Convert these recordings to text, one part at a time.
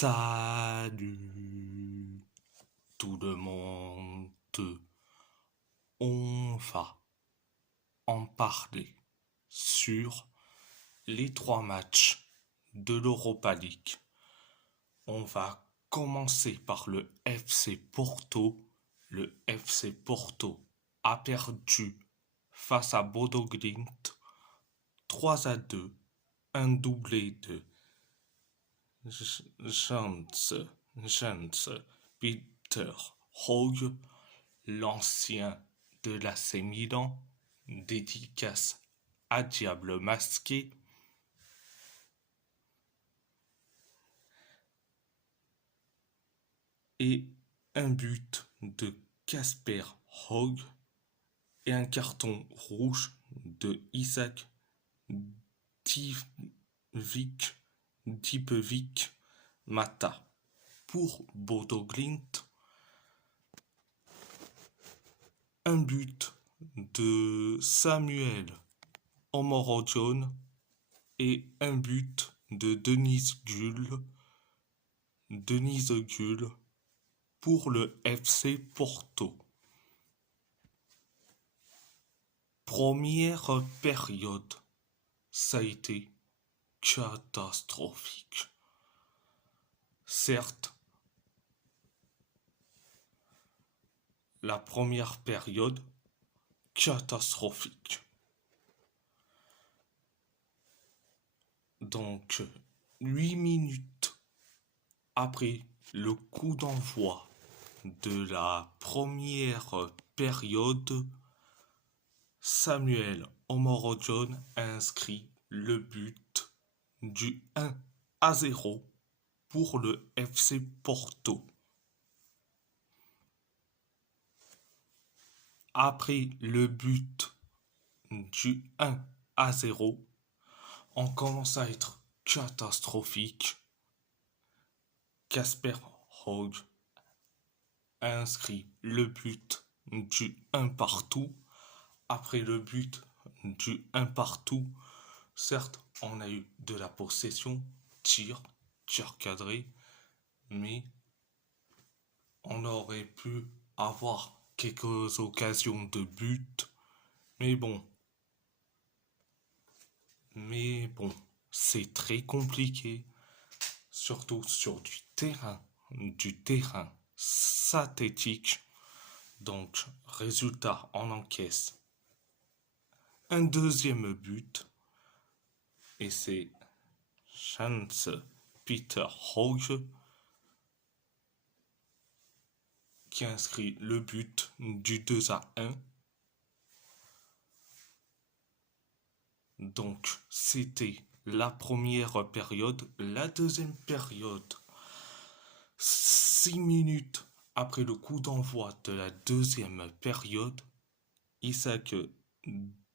Salut tout le monde, on va en parler sur les trois matchs de l'Europa League. On va commencer par le FC Porto. Le FC Porto a perdu face à Bodo Glimt 3-2, un doublé de Jens Peter Hauge, l'ancien de l'AC Milan, dédicace à Diable Masqué. Et un but de Kasper Hauge et un carton rouge de Isaac Dipevic Mata. Pour Bodo Glimt, un but de Samuel Omorodion et un but de Denise Gull pour le FC Porto. Première période, ça a été catastrophique. Certes, la première période, catastrophique. Donc, 8 minutes après le coup d'envoi de la première période, Samuel Omorodion a inscrit le but du 1-0 pour le FC Porto. Après le but du 1-0, on commence à être catastrophique. Kasper Hauge a inscrit le but du 1 partout. Après le but du 1 partout, certes, on a eu de la possession, tir cadré, mais on aurait pu avoir quelques occasions de but. Mais bon, c'est très compliqué, surtout sur du terrain synthétique. Donc, résultat, on encaisse un deuxième but et c'est Jens Peter Hauge qui inscrit le but du 2-1. Donc, c'était la première période. La deuxième période, 6 minutes après le coup d'envoi de la deuxième période, Isaac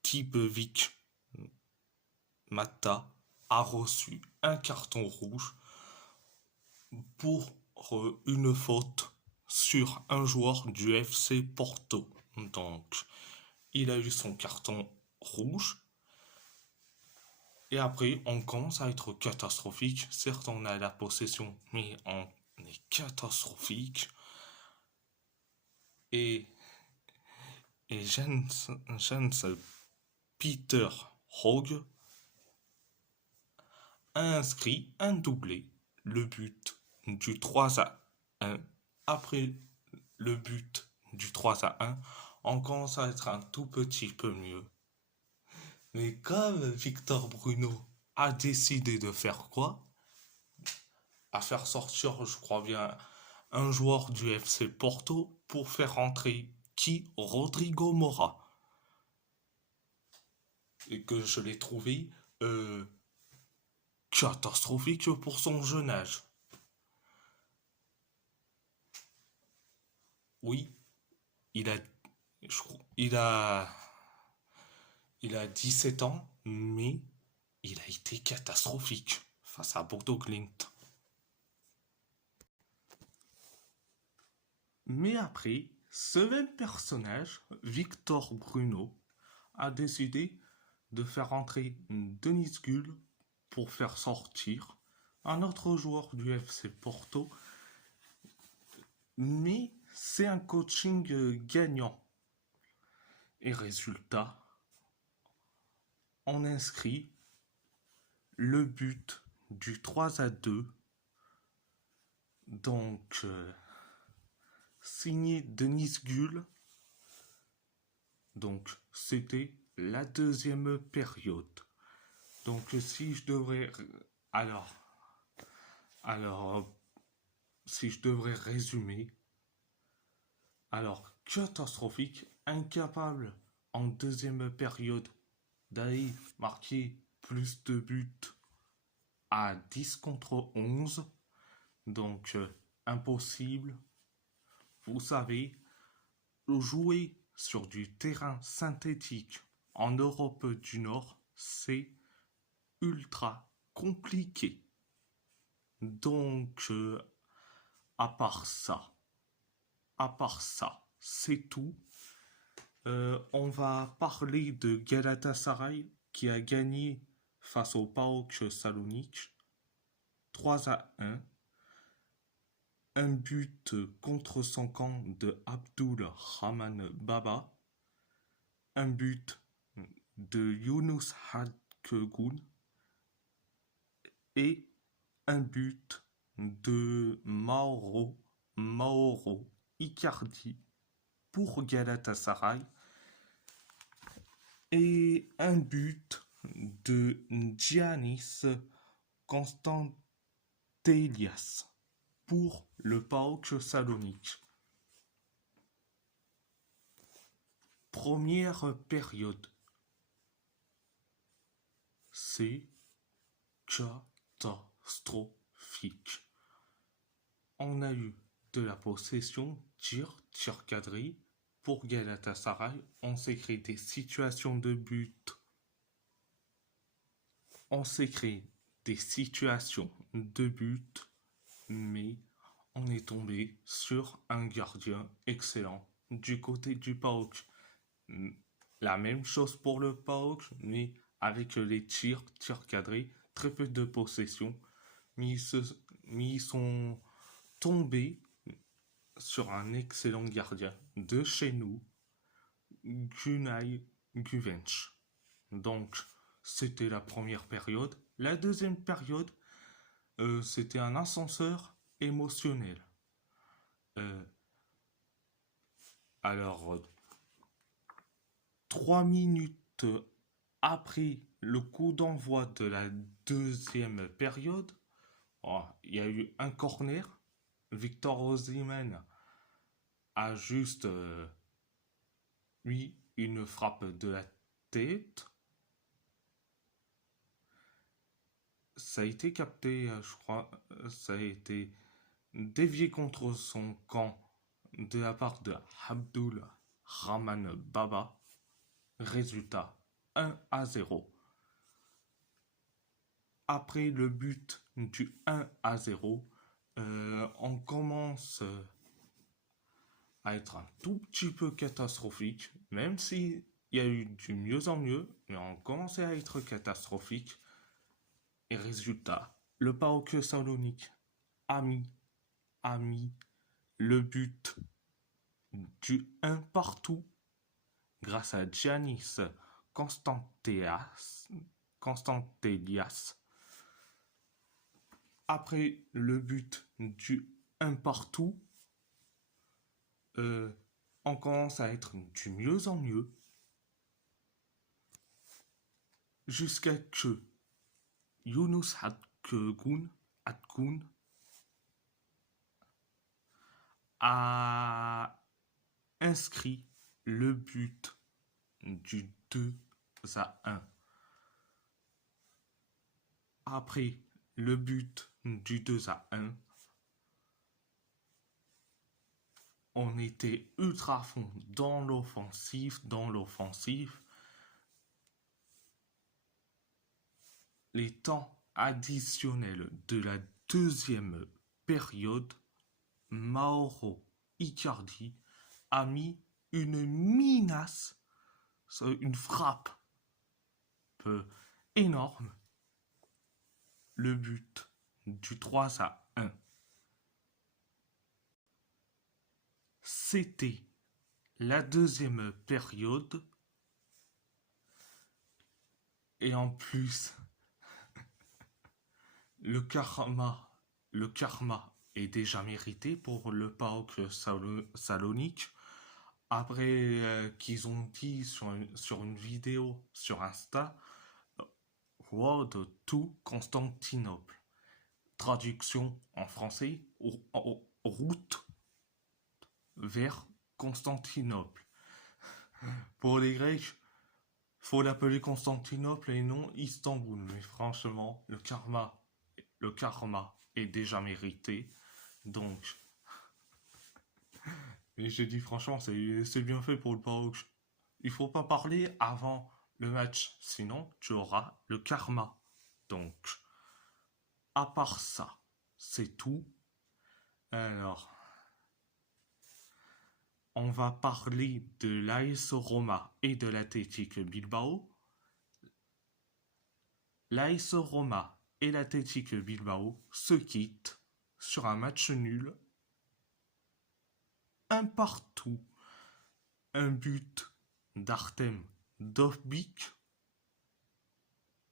Dipevic Mata a reçu un carton rouge pour une faute sur un joueur du FC Porto. Donc, il a eu son carton rouge. Et après, on commence à être catastrophique. Certes, on a la possession, mais on est catastrophique. Et Jens Peter Hauge a inscrit un doublé, le but du 3-1. Après le but du 3-1, on commence à être un tout petit peu mieux. Mais comme Victor Bruno a décidé de faire quoi? À faire sortir, je crois bien, un joueur du FC Porto pour faire entrer qui? Rodrigo Mora. Et que je l'ai trouvé catastrophique pour son jeune âge. Oui, il a, il a 17 ans, mais il a été catastrophique face à Bodo Glimt. Mais après, ce même personnage, Victor Bruno, a décidé de faire entrer Denise Gull pour faire sortir un autre joueur du FC Porto, mais c'est un coaching gagnant. Et résultat, on inscrit le but du 3-2, donc signé Denis Gull. Donc c'était la deuxième période. Donc si je devrais alors alors si je devrais résumer, alors catastrophique, incapable en deuxième période d'aller marquer plus de buts à 10 contre 11. Donc impossible. Vous savez, jouer sur du terrain synthétique en Europe du Nord, c'est ultra compliqué. Donc, à part ça, c'est tout. On va parler de Galatasaray qui a gagné face au PAOK Salonique 3-1. Un but contre son camp de Abdul Rahman Baba. Un but de Yunus Hakkoun et un but de Mauro Icardi pour Galatasaray et un but de Giannis Constantelias pour le PAOK Salonique. Première période. C'est catastrophique. On a eu de la possession, tir cadré pour Galatasaray. On s'est créé des situations de but. On s'est créé des situations de but, mais on est tombé sur un gardien excellent du côté du PAOK. La même chose pour le PAOK, mais avec les tirs cadrés, très peu de possession, mais ils sont tombés sur un excellent gardien de chez nous, Gunay Guvench. Donc, c'était la première période. La deuxième période, c'était un ascenseur émotionnel. Alors, 3 minutes après le coup d'envoi de la deuxième période, il y a eu un corner. Victor Osimhen a juste eu une frappe de la tête. Ça a été capté, je crois, ça a été dévié contre son camp de la part de Abdul Rahman Baba. Résultat 1-0. Après le but du 1-0, on commence à être un tout petit peu catastrophique, même s'il y a eu du mieux en mieux, mais on commençait à être catastrophique. Et résultat, le PAOK Salonique a mis le but du 1 partout grâce à Giannis Constantelias. Après le but du 1 partout, on commence à être du mieux en mieux jusqu'à que Yunus Hakkoun a inscrit le but du 2-1. Après le but du 2-1, on était ultra fond dans l'offensive. Les temps additionnels de la deuxième période, Mauro Icardi a mis une menace, une frappe énorme. Le but du 3-1. C'était la deuxième période et en plus, le karma est déjà mérité pour le PAOK Salonique. Après qu'ils ont dit sur une vidéo sur Insta, Road to Constantinople. Traduction en français, route vers Constantinople. Pour les Grecs, faut l'appeler Constantinople et non Istanbul. Mais franchement, le karma est déjà mérité. Donc, mais je dis franchement, c'est bien fait pour le PAOK. Il faut pas parler avant le match, sinon tu auras le karma. Donc, à part ça, c'est tout. Alors, on va parler de l'AS Roma et de l'Athletic Bilbao. L'AS Roma et l'Athletic Bilbao se quittent sur un match nul, un partout, un but d'Artem Dovbyk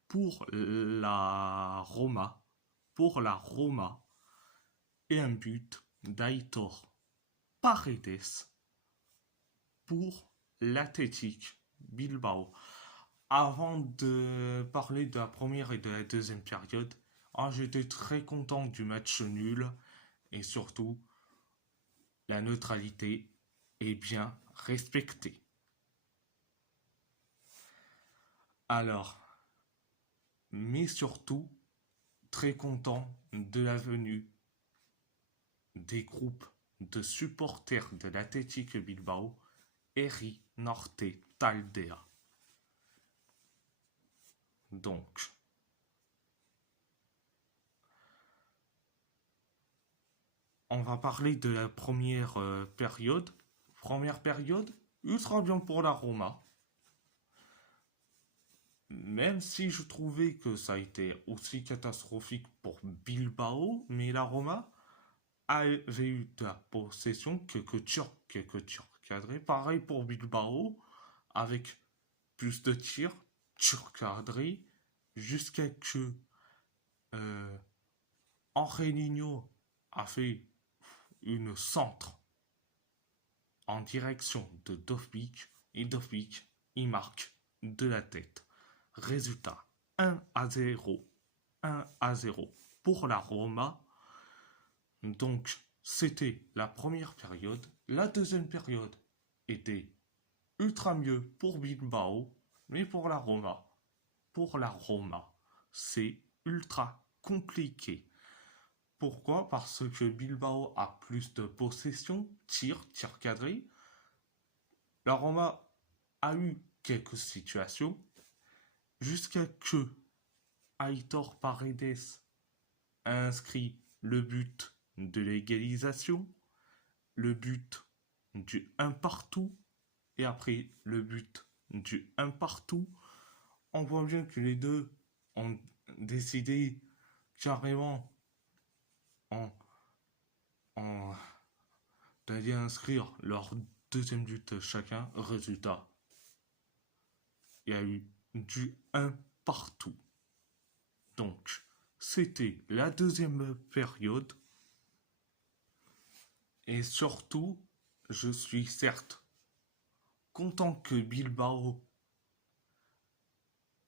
pour la Roma, et un but d'Aitor Paredes pour l'Athletic Bilbao. Avant de parler de la première et de la deuxième période, j'étais très content du match nul et surtout la neutralité est bien respectée. Alors, mais surtout très content de la venue des groupes de supporters de l'Athletic Bilbao, Herri Norte Taldea. Donc, on va parler de la première période. Première période, ultra bien pour la Roma. Même si je trouvais que ça a été aussi catastrophique pour Bilbao, mais la Roma avait eu de la possession que Turc cadré. Pareil pour Bilbao, avec plus de tirs, Turc cadré, jusqu'à que Angelino a fait une centre en direction de Dovbyk et Dovbyk il marque de la tête. Résultat 1-0. 1-0 pour la Roma. Donc c'était la première période. La deuxième période était ultra mieux pour Bilbao, mais pour la Roma, c'est ultra compliqué. Pourquoi? Parce que Bilbao a plus de possession, tir cadré. La Roma a eu quelques situations jusqu'à que Aitor Paredes a inscrit le but de l'égalisation, le but du 1 partout et après le but du 1 partout. On voit bien que les deux ont décidé carrément d'aller inscrire leur deuxième but chacun. Résultat, il y a eu du 1 partout. Donc, c'était la deuxième période. Et surtout, je suis certes content que Bilbao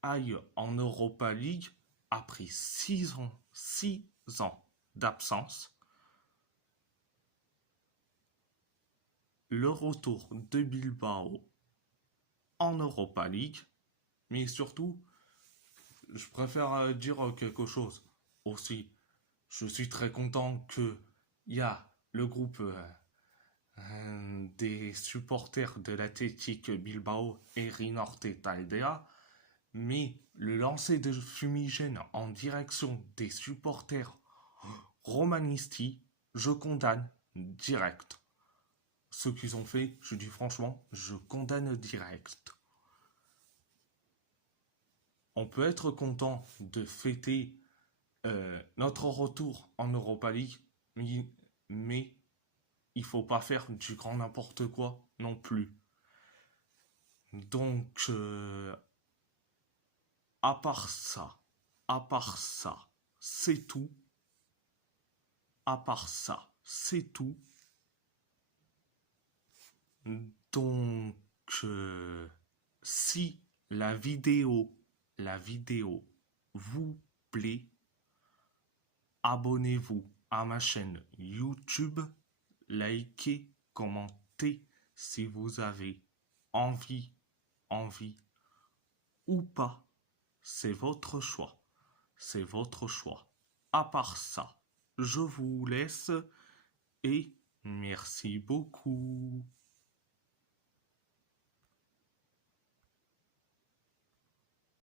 aille en Europa League après 6 ans d'absence. Le retour de Bilbao en Europa League, mais surtout, je préfère dire quelque chose aussi. Je suis très content qu'il y a le groupe des supporters de l'Athletic Bilbao et Rinorte Taldea, mais le lancer de fumigène en direction des supporters romanisti, je condamne direct. Ce qu'ils ont fait, je dis franchement, je condamne direct. On peut être content de fêter notre retour en Europa League, mais il faut pas faire du grand n'importe quoi non plus. Donc, à part ça, à part ça, c'est tout. À part ça, c'est tout. Donc, si la vidéo vous plaît, abonnez-vous à ma chaîne YouTube, likez, commentez si vous avez envie, envie ou pas. C'est votre choix. C'est votre choix. À part ça, je vous laisse et merci beaucoup.